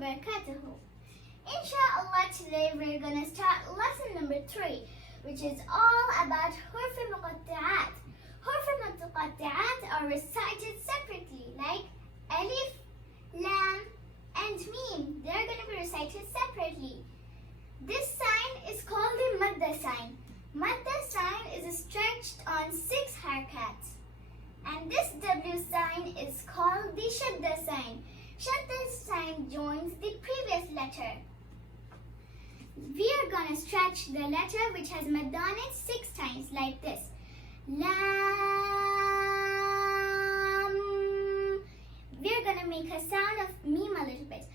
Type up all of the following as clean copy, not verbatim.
wabarakatuh. Inshallah, today we're gonna start lesson number 3, which is all about huruf muqatta'at. Huruf muqatta'at are recited separately, like alif, lam, and mim. They're gonna be recited separately. This sign is called the madda sign. Madda sign is stretched on 6 harakats. And this W sign is called the shadda sign. Shadda sign joins the previous letter. We are gonna stretch the letter which has madda on it 6 times, like this. Lam. We're gonna make a sound of mim a little bit.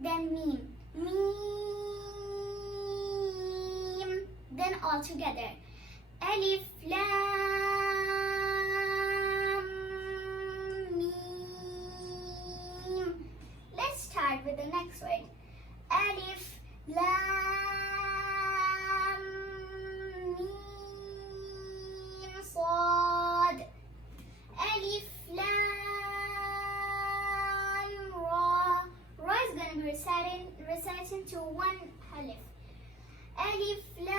Then mim. Mim. Then all together. Alif, lam, mim. Let's start with the next word. Alif, lam, mim, sad. Alif, lam, ra. Ra is going to be recited to 1 alif. Alif, lam,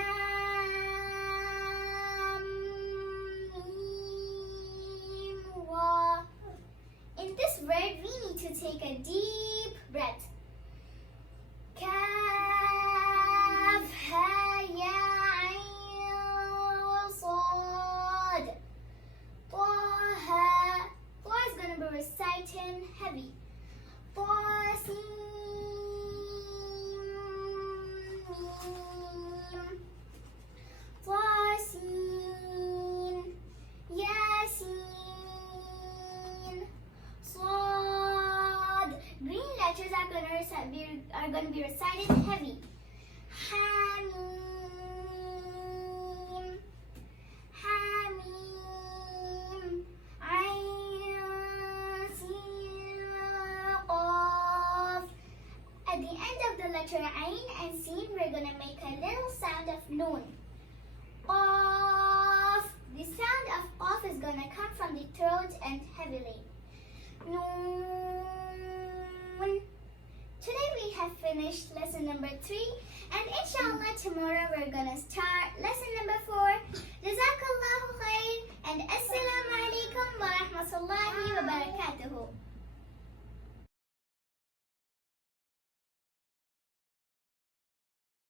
mim, ra. In this word, we need to take a deep breath. Kaf, ha, ya, ayn, sad. Taha. Ta is going to be reciting heavy. Tasin, mim. Tasin, yasin, sad. Green letters are going to be recited heavy. Hamim, hamim, ayn, sin, qaf. At the end of the letter ayn and sin, we're going to make a little sound of noon. Qaf. The sound of qaf is going to come from the throat and heavily. Noon. Today we have finished lesson number 3, and inshallah tomorrow we're gonna start lesson number 4. Jazakallahu khair, and assalamu alaikum wa rahmatullahi wa barakatuhu.